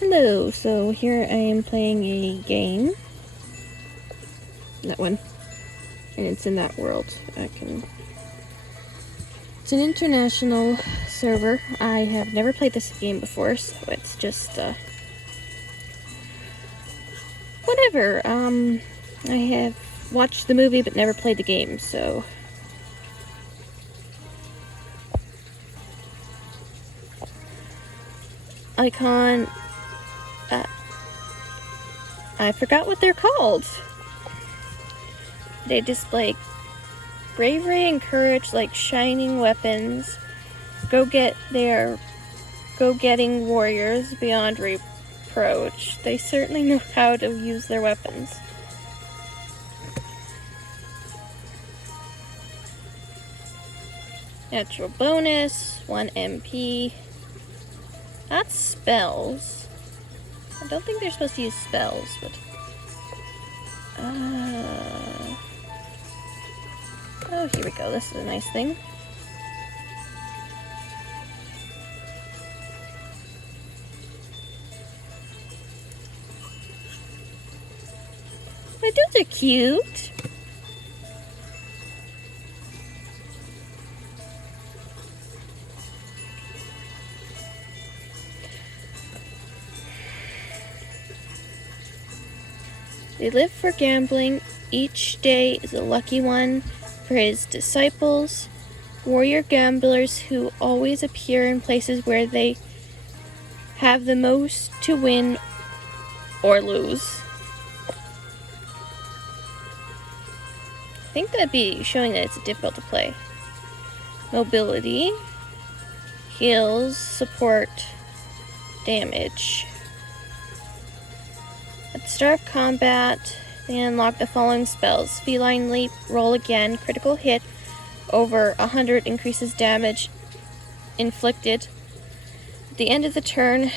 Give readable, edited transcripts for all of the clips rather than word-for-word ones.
Hello, so here I am playing a game. That one. And it's in that world. It's an international server. I have never played this game before, so it's just, whatever. I have watched the movie but never played the game, so... Icon... I forgot what they're called. They display bravery and courage like shining weapons. Go-getting warriors beyond reproach. They certainly know how to use their weapons. Natural bonus, 1 MP. That's spells. I don't think they're supposed to use spells, but... Oh, here we go. This is a nice thing. My dudes are cute. They live for gambling. Each day is a lucky one for his disciples. Warrior gamblers who always appear in places where they have the most to win or lose. I think that'd be showing that it's difficult to play. Mobility, heals, support, damage. At the start of combat, they unlock the following spells. Feline Leap, Roll Again, Critical Hit, over 100 increases damage inflicted. At the end of the turn,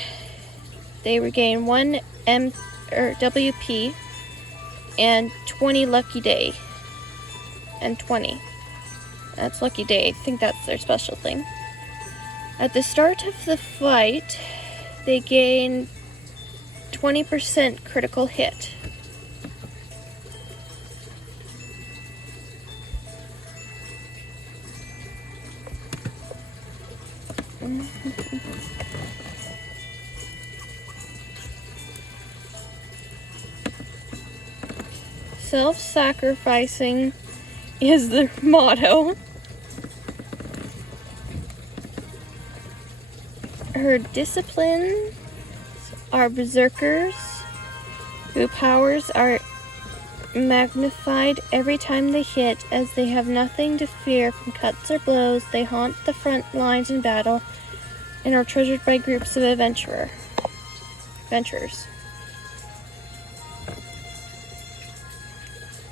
they regain 1 WP and 20 Lucky Day. And 20. That's Lucky Day. I think that's their special thing. At the start of the fight, they gain 20% critical hit. Self-sacrificing is their motto. Her disciplines are berserkers, whose powers are magnified every time they hit, as they have nothing to fear from cuts or blows. They haunt the front lines in battle and are treasured by groups of adventurers.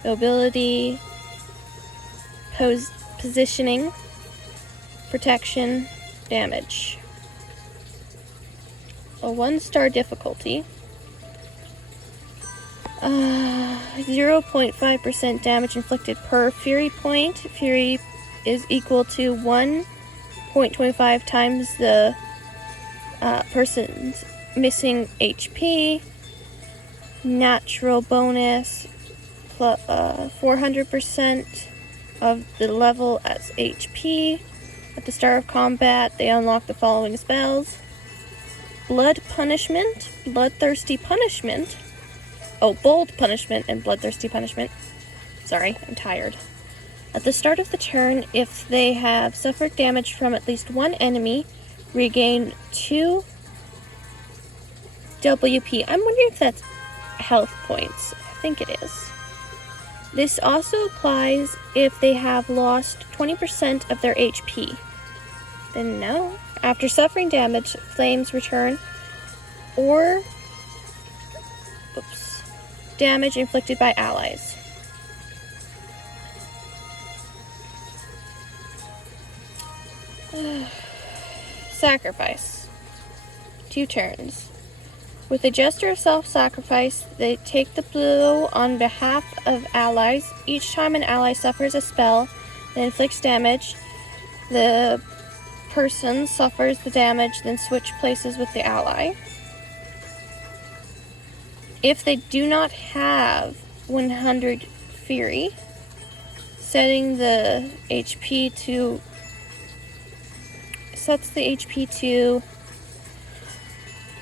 Mobility, positioning, protection, damage. A 1-star difficulty. 0.5% damage inflicted per Fury point. Fury is equal to 1.25 times the person's missing HP. Natural bonus, 400% of the level as HP. At the start of combat, they unlock the following spells. Blood Punishment, Bloodthirsty Punishment. Oh, Bold Punishment and Bloodthirsty Punishment. Sorry, I'm tired. At the start of the turn, if they have suffered damage from at least one enemy, regain 2 WP. I'm wondering if that's health points. I think it is. This also applies if they have lost 20% of their HP. Then no. After suffering damage, flames return, or damage inflicted by allies. Sacrifice. 2 turns. With a gesture of self-sacrifice, they take the blow on behalf of allies. Each time an ally suffers a spell that inflicts damage, the person suffers the damage, then switch places with the ally. If they do not have 100 Fury, setting the HP to... sets the HP to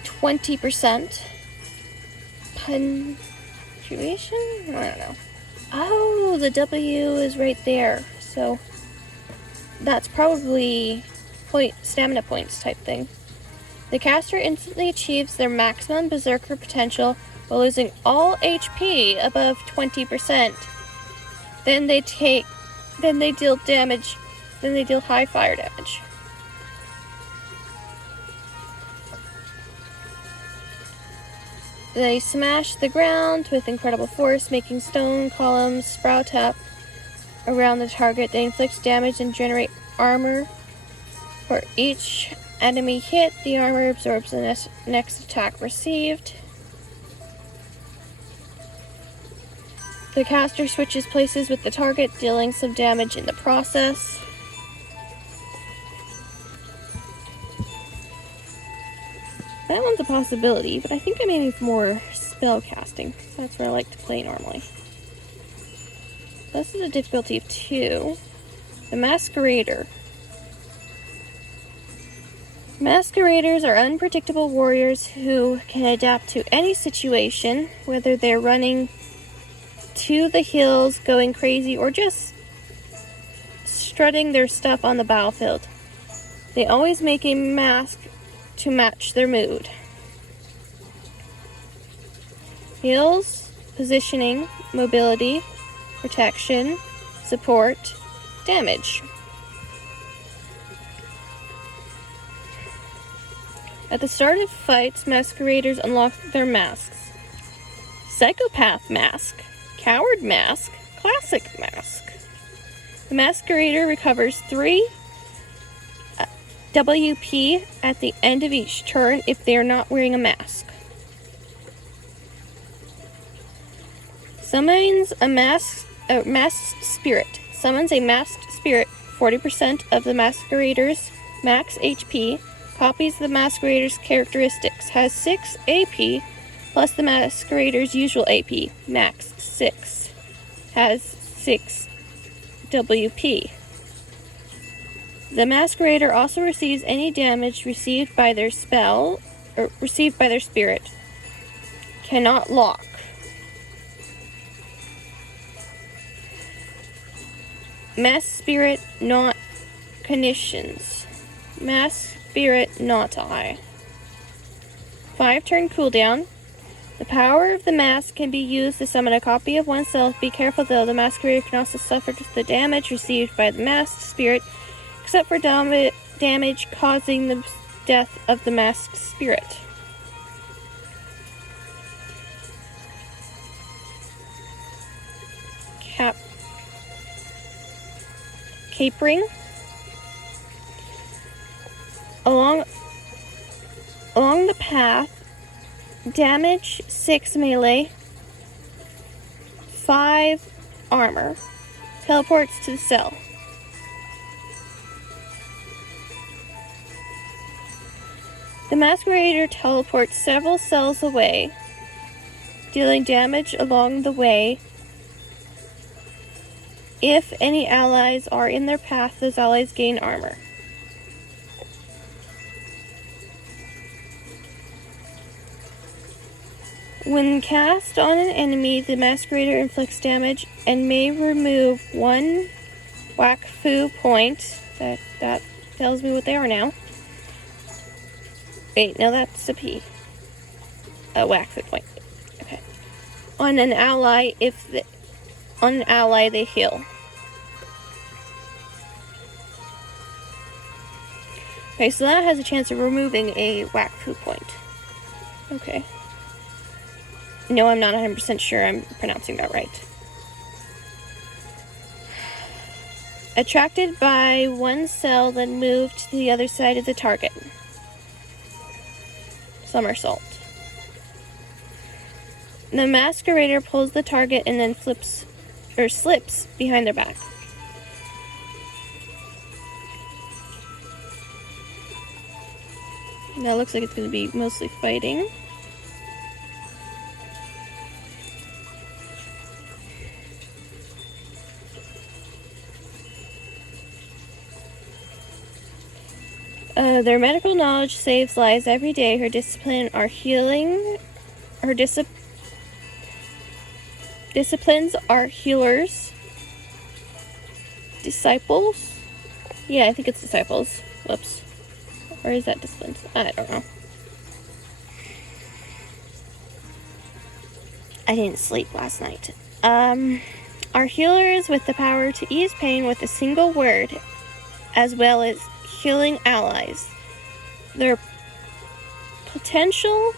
20%. Punctuation? I don't know. Oh, the W is right there. So that's probably stamina points type thing. The caster instantly achieves their maximum berserker potential while losing all HP above 20%. Then they deal damage. Then they deal high fire damage. They smash the ground with incredible force, making stone columns sprout up around the target. They inflict damage and generate armor. For each enemy hit, the armor absorbs the next attack received. The caster switches places with the target, dealing some damage in the process. That one's a possibility, but I think I may need more spell casting, because that's where I like to play normally. This is a difficulty of 2. The Masquerader. Masqueraders are unpredictable warriors who can adapt to any situation, whether they're running to the hills, going crazy, or just strutting their stuff on the battlefield. They always make a mask to match their mood. Heals, positioning, mobility, protection, support, damage. At the start of fights, masqueraders unlock their masks. Psychopath mask, coward mask, classic mask. The masquerader recovers 3 WP at the end of each turn if they are not wearing a mask. Summons a masked spirit. Summons a masked spirit, 40% of the masquerader's max HP. Copies the masquerader's characteristics. Has 6 AP plus the masquerader's usual AP, max 6. Has 6 WP. The masquerader also receives any damage received by their spell or received by their spirit. Cannot lock. Mass spirit not conditions. Mass spirit not I. 5-turn cooldown. The power of the mask can be used to summon a copy of oneself. Be careful though, the masquerader can also suffer the damage received by the masked spirit, except for damage causing the death of the masked spirit. Capering. Along the path, damage 6 melee, 5 armor. Teleports to the cell. The masquerader teleports several cells away, dealing damage along the way. If any allies are in their path, those allies gain armor. When cast on an enemy, the masquerader inflicts damage and may remove 1 Wakfu point. That tells me what they are now. Wait, no, that's a P. A Wakfu point. Okay. On an ally, on an ally they heal. Okay, so that has a chance of removing a Wakfu point. Okay. No, I'm not 100% sure I'm pronouncing that right. Attracted by 1 cell, then move to the other side of the target. Somersault. The masquerader pulls the target and then slips behind their back. That looks like it's going to be mostly fighting. Their medical knowledge saves lives every day. Her discipline are healing. Her disciplines are healers. Disciples? Yeah, I think it's disciples. Whoops. Or is that disciplines? I don't know. I didn't sleep last night. Are healers with the power to ease pain with a single word, as well as healing allies. Their potential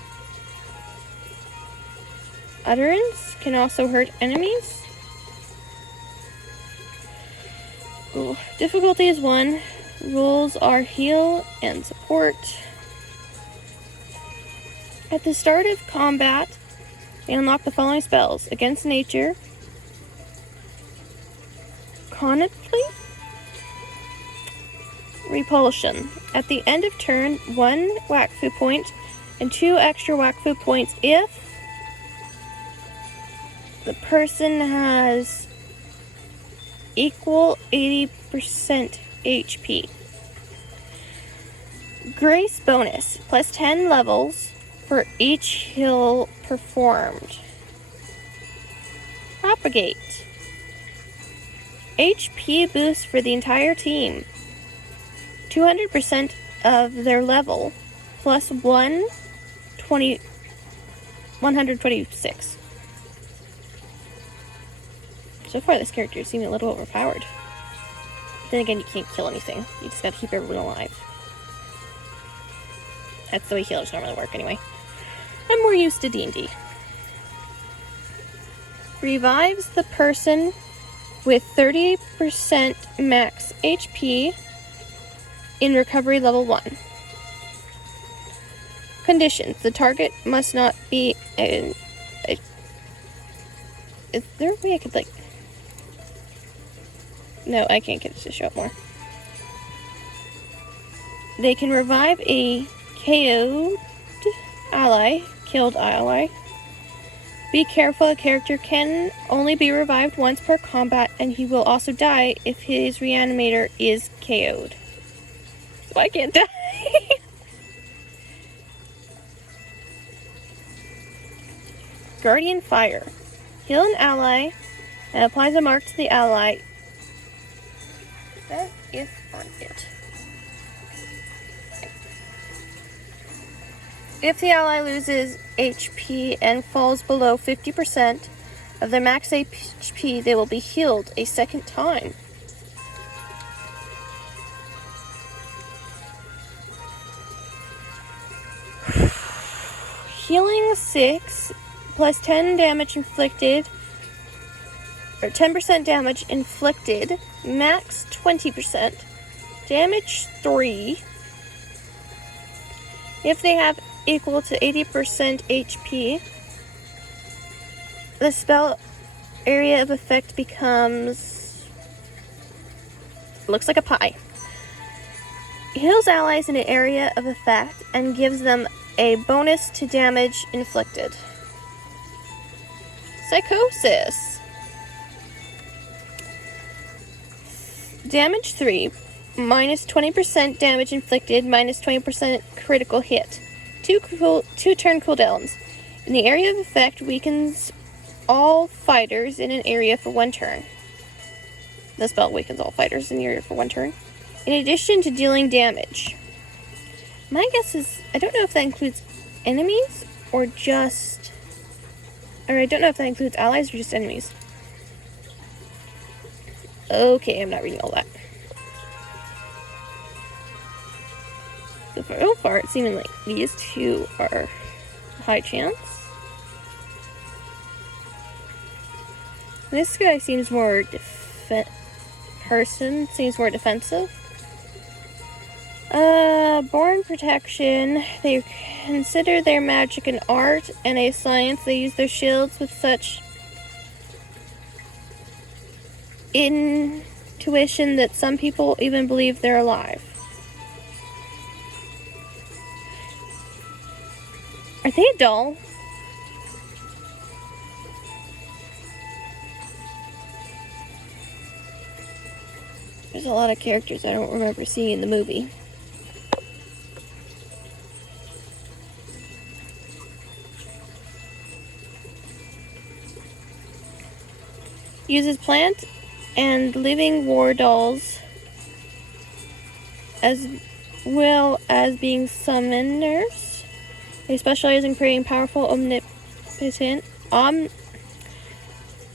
utterance can also hurt enemies. Ooh. Difficulty is 1. Rules are heal and support. At the start of combat, they unlock the following spells: Against Nature, Constantly, Repulsion. At the end of turn, 1 Wakfu point and 2 extra Wakfu points if the person has equal 80% HP. Grace bonus, plus 10 levels for each heal performed. Propagate. HP boost for the entire team. 200% of their level, plus 126. So far, this character seems a little overpowered. Then again, you can't kill anything. You just gotta keep everyone alive. That's the way healers normally work anyway. I'm more used to D&D. Revives the person with 30% max HP in recovery level 1. Conditions. The target must not be is there a way I could, like... No, I can't get it to show up more. They can revive a killed ally. Be careful, a character can only be revived once per combat, and he will also die if his reanimator is KO'd. So I can't die. Guardian Fire. Heal an ally and applies a mark to the ally. That is on it. If the ally loses HP and falls below 50% of their max HP, they will be healed a second time. Healing 6 plus 10 damage inflicted, or 10% damage inflicted, max 20%, damage 3. If they have equal to 80% HP, the spell area of effect becomes... looks like a pie. Heals allies in an area of effect and gives them a bonus to damage inflicted. Psychosis. Damage 3, minus 20% damage inflicted, minus 20% critical hit. 2 turn cooldowns. In the area of effect, weakens all fighters in an area for 1 turn. The spell weakens all fighters in the area for 1 turn. In addition to dealing damage. My guess is, I don't know if that includes enemies or just... or I don't know if that includes allies or just enemies. Okay, I'm not reading all that. So far, it's seeming like these two are high chance. This guy seems more seems more defensive. Born protection. They consider their magic an art and a science. They use their shields with such intuition that some people even believe they're alive. Are they a doll? There's a lot of characters I don't remember seeing in the movie. Uses plant and living war dolls as well as being summoners. They specialize in creating powerful, omnipotent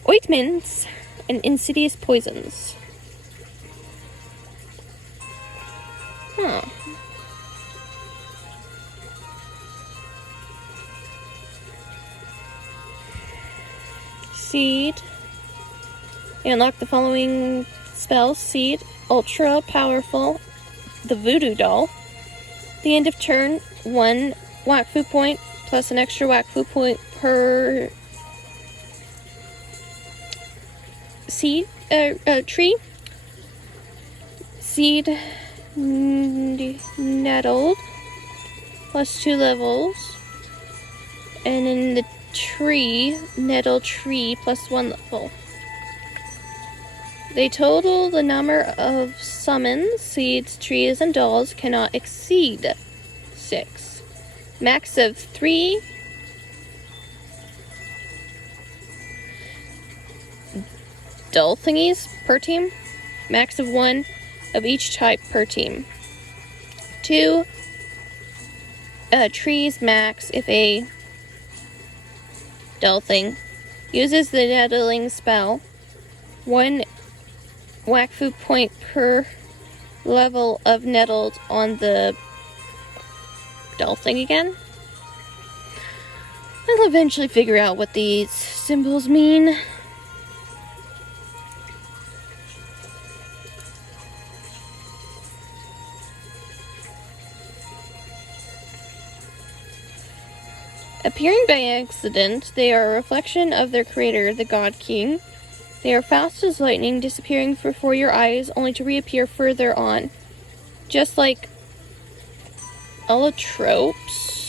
ointments and insidious poisons. Huh. Seed. You unlock the following spells. Seed. Ultra powerful. The Voodoo Doll. The end of turn, 1 Wakfu point plus an extra Wakfu point per seed tree. Seed nettled plus 2 levels, and in the tree, nettle tree plus 1 level. They total the number of summons, seeds, trees, and dolls cannot exceed 6. Max of 3 doll thingies per team. Max of 1 of each type per team. 2 trees max if a doll thing uses the nettling spell. 1 Wakfu point per level of nettled on the doll thing again. I'll eventually figure out what these symbols mean. Appearing by accident, they are a reflection of their creator, the God King. They are fast as lightning, disappearing before your eyes, only to reappear further on. Just like allotropes.